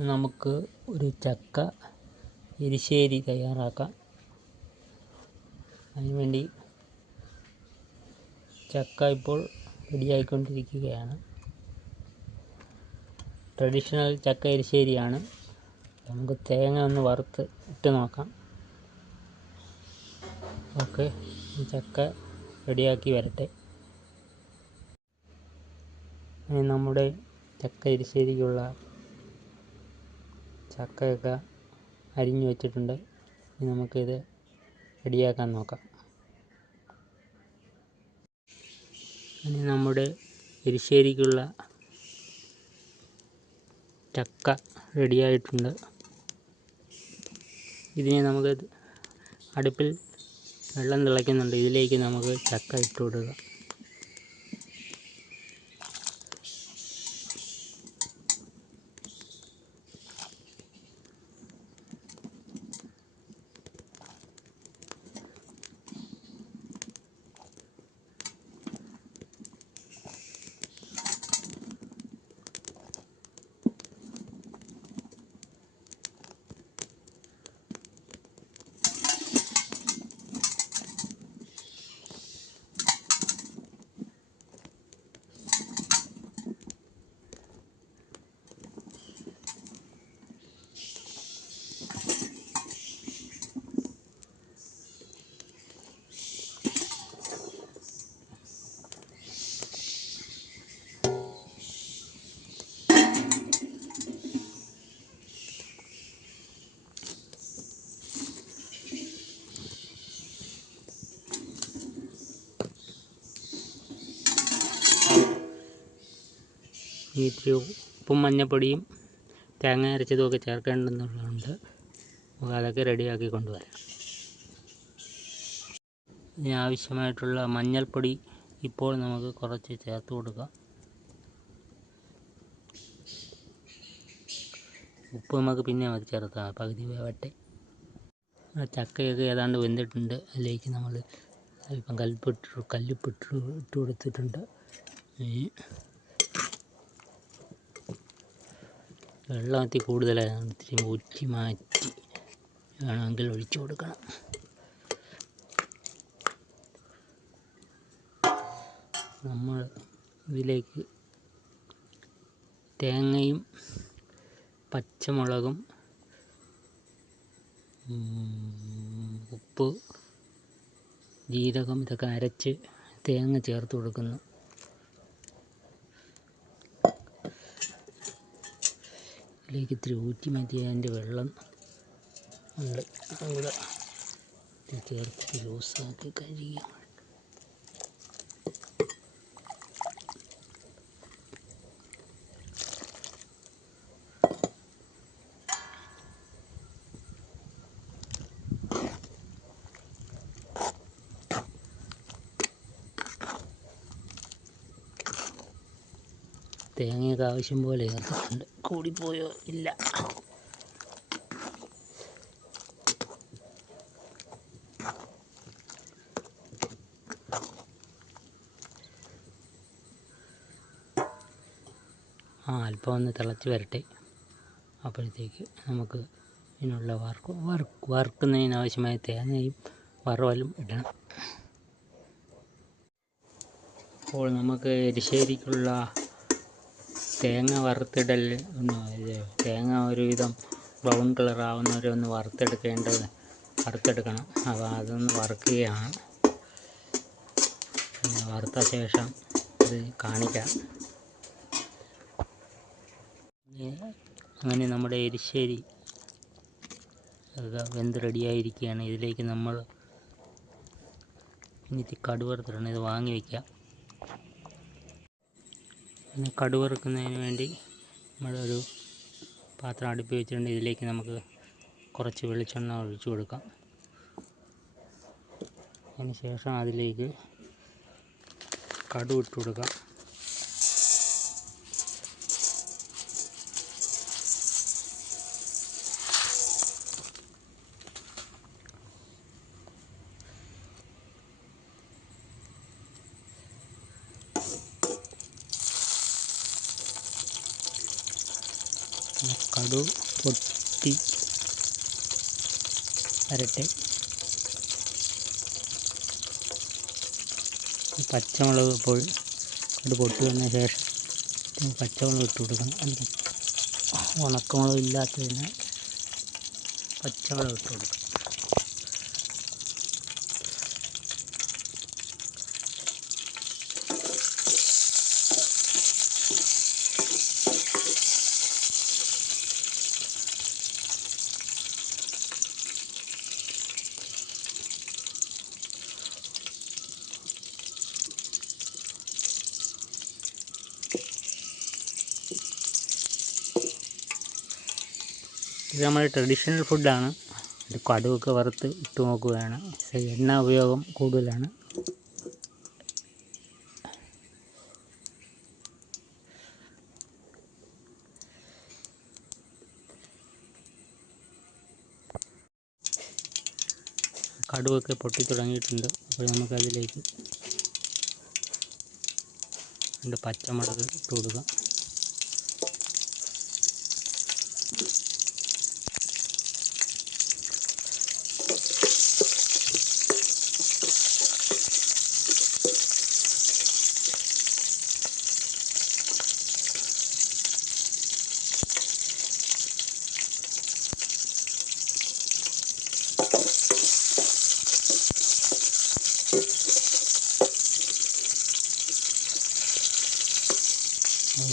നമുക്ക് ഒരു ചക്ക എരിശ്ശേരി തയ്യാറാക്കാം. അതിനുവേണ്ടി ചക്ക ഇപ്പോൾ റെഡിയായിക്കൊണ്ടിരിക്കുകയാണ്. ട്രഡീഷണൽ ചക്ക എരിശ്ശേരിയാണ്. നമുക്ക് തേങ്ങ ഒന്ന് വറുത്ത് ഇട്ട് നോക്കാം. ഓക്കെ, ചക്ക റെഡിയാക്കി വരട്ടെ. നമ്മുടെ ചക്ക എരിശ്ശേരിക്കുള്ള ചക്കയൊക്കെ അരിഞ്ഞു വെച്ചിട്ടുണ്ട്. നമുക്കിത് റെഡിയാക്കാൻ നോക്കാം. ഇനി നമ്മുടെ എരിശ്ശേരിക്കുള്ള ചക്ക റെഡിയായിട്ടുണ്ട്. ഇതിനെ നമുക്ക് അടുപ്പിൽ വെള്ളം തിളയ്ക്കുന്നുണ്ട്. ഇതിലേക്ക് നമുക്ക് ചക്ക ഇട്ട് കൊടുക്കുക. ഇത്തിരി ഉപ്പും മഞ്ഞപ്പൊടിയും തേങ്ങ അരച്ചതുമൊക്കെ ചേർക്കേണ്ടതുണ്ട്. നമുക്ക് അതൊക്കെ റെഡിയാക്കി കൊണ്ടുവരാം. ഇതിന് ആവശ്യമായിട്ടുള്ള മഞ്ഞൾപ്പൊടി ഇപ്പോൾ നമുക്ക് കുറച്ച് ചേർത്ത് കൊടുക്കാം. ഉപ്പ് നമുക്ക് പിന്നെ മതി ചേർക്കാം, പകുതി വേവട്ടെ. ചക്കയൊക്കെ ഏതാണ്ട് വെന്തിട്ടുണ്ട്. അതിലേക്ക് നമ്മൾ അല്പം കല്ലുപ്പിട്ട് ഇട്ട് കൊടുത്തിട്ടുണ്ട്. വെള്ളം ഇത്തിരി കൂടുതലായതാണ്. ഇത്തിരി ഊറ്റി മാറ്റി വേണമെങ്കിൽ ഒഴിച്ചു കൊടുക്കണം. നമ്മൾ ഇതിലേക്ക് തേങ്ങയും പച്ചമുളകും ഉപ്പ്, ജീരകം ഇതൊക്കെ അരച്ച് തേങ്ങ ചേർത്ത് കൊടുക്കുന്നു. ഇതിലേക്ക് ഇത്തിരി ഊറ്റി മാറ്റി അതിൻ്റെ വെള്ളം ഉണ്ട് കൂടെ ചേർത്ത് ജ്യൂസാക്കി കഴിയുക. തേങ്ങയൊക്കെ ആവശ്യം പോലെ ചേർത്തിട്ടുണ്ട്. കൂടിപ്പോയോ? ഇല്ല. അല്പം ഒന്ന് തിളച്ച് വരട്ടെ. അപ്പോഴത്തേക്ക് നമുക്ക് ഇതിനുള്ള വറുക്കുന്നതിനാവശ്യമായ തേങ്ങയും വറവലും ഇടണം. അപ്പോൾ നമുക്ക് എരിശ്ശേരിക്കുള്ള തേങ്ങ വറുത്തിടൽ തേങ്ങ ഒരുവിധം ബ്രൗൺ കളറാവുന്നവരെ ഒന്ന് വറുത്തെടുക്കണം. അപ്പോൾ അതൊന്ന് വറുക്കുകയാണ്. വറുത്ത ശേഷം ഇത് കാണിക്കാം. അങ്ങനെ നമ്മുടെ എരിശ്ശേരി വെന്ത് റെഡിയായിരിക്കുകയാണ്. ഇതിലേക്ക് നമ്മൾ ഇനി കടുക് വറുത്തിടണം. ഇത് വാങ്ങി വയ്ക്കാം. പിന്നെ കടുക് വറുക്കുന്നതിന് വേണ്ടി നമ്മളൊരു പാത്രം അടുപ്പിൽ വെച്ചിട്ടുണ്ട്. ഇതിലേക്ക് നമുക്ക് കുറച്ച് വെളിച്ചെണ്ണ ഒഴിച്ചു കൊടുക്കാം. അതിന് ശേഷം അതിലേക്ക് കടുക് ഇട്ട് കൊടുക്കാം. കടുക് പൊട്ടി വരട്ടെ. പച്ചമുളക് ഇപ്പോൾ കടുക് പൊട്ടി വന്ന ശേഷം പച്ചമുളക് ഇട്ട് കൊടുക്കണം. ഉണക്കമുളക് ഇല്ലാത്തതിന് പച്ചമുളക് ഇട്ട് കൊടുക്കണം. ഇത് നമ്മുടെ ട്രഡീഷണൽ ഫുഡാണ്. ഇത് കടുകൊക്കെ വറുത്ത് ഇട്ട് നോക്കുകയാണ്. എണ്ണ ഉപയോഗം കൂടുതലാണ്. കടുകൊക്കെ പൊട്ടി തുടങ്ങിയിട്ടുണ്ട്. അപ്പോൾ നമുക്കതിലേക്ക് 2 പച്ചമുളക് ഇട്ട് കൊടുക്കാം.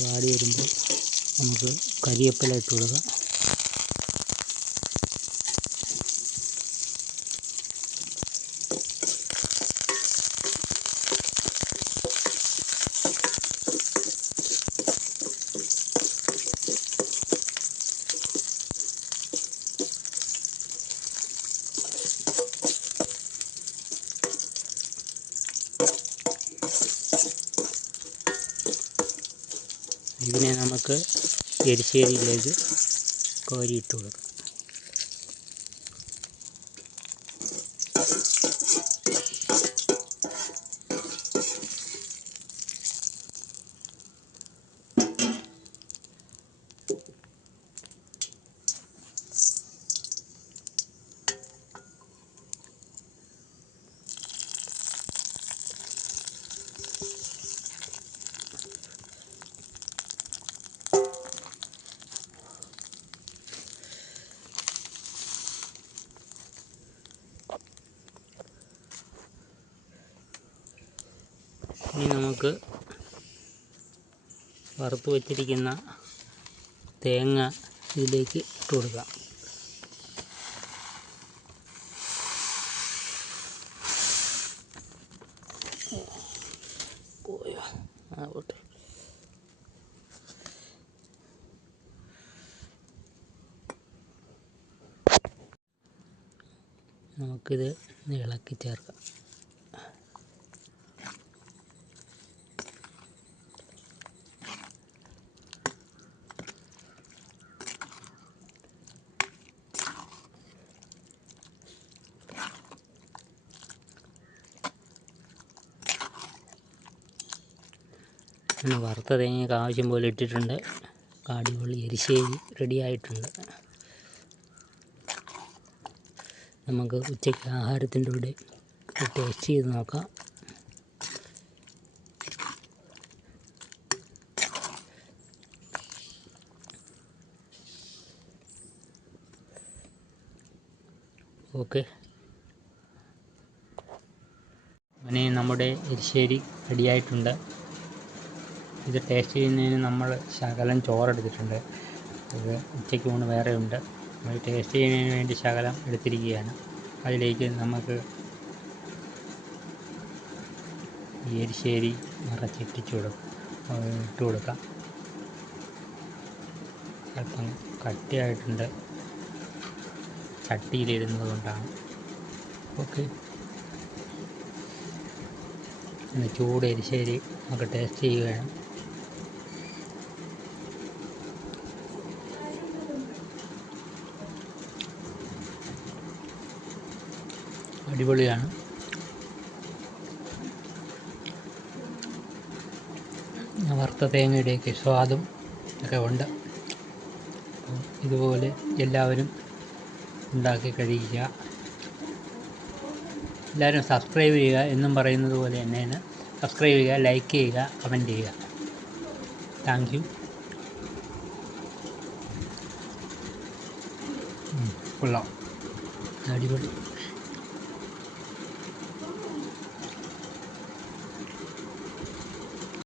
വാടി വരുമ്പോൾ നമുക്ക് കരിവേപ്പില ഇട്ട് കൊടുക്കാം. ഇതിനെ നമുക്ക് എരിശ്ശേരിയിലേക്ക് കോരിയിട്ട് കൊടുക്കാം. ഇനി നമുക്ക് വറുത്ത് വച്ചിരിക്കുന്ന തേങ്ങ ഇതിലേക്ക് ഇട്ട് കൊടുക്കാം. നമുക്കിത് ഇളക്കി ചേർക്കാം. വറുത്ത തേങ്ങയ്ക്ക് ആവശ്യം പോലെ ഇട്ടിട്ടുണ്ട്. അടിപൊളി എരിശ്ശേരി റെഡി ആയിട്ടുണ്ട്. നമുക്ക് ഉച്ചയ്ക്ക് ആഹാരത്തിൻ്റെ കൂടെ ടേസ്റ്റ് ചെയ്ത് നോക്കാം. ഓക്കെ, അങ്ങനെ നമ്മുടെ എരിശ്ശേരി റെഡിയായിട്ടുണ്ട്. ഇത് ടേസ്റ്റ് ചെയ്യുന്നതിന് നമ്മൾ ശകലം ചോറെടുത്തിട്ടുണ്ട്. ഇത് ഉച്ചയ്ക്ക് ഊണ് വേറെ ഉണ്ട്. നമ്മൾ ടേസ്റ്റ് ചെയ്യുന്നതിന് വേണ്ടി ശകലം എടുത്തിരിക്കുകയാണ്. അതിലേക്ക് നമുക്ക് എരിശ്ശേരി നിറച്ചിട്ട് ഇട്ട് കൊടുക്കാം. അല്പം കട്ടിയായിട്ടുണ്ട്, ചട്ടിയിലിരുന്നത് കൊണ്ടാണ്. ഓക്കെ, ചൂട് എരിശ്ശേരി നമുക്ക് ടേസ്റ്റ് ചെയ്യുകയാണ്. അടിപൊളിയാണ്. വറുത്ത തേങ്ങയുടെയൊക്കെ സ്വാദും ഒക്കെ ഉണ്ട്. ഇതുപോലെ എല്ലാവരും ഉണ്ടാക്കി കഴിക്കുക. എല്ലാവരും സബ്സ്ക്രൈബ് ചെയ്യുക എന്നും പറയുന്നത് പോലെ തന്നെയാണ്. സബ്സ്ക്രൈബ് ചെയ്യുക, ലൈക്ക് ചെയ്യുക, കമൻറ്റ് ചെയ്യുക. Thank you. കൊള്ളാം, അടിപൊളി.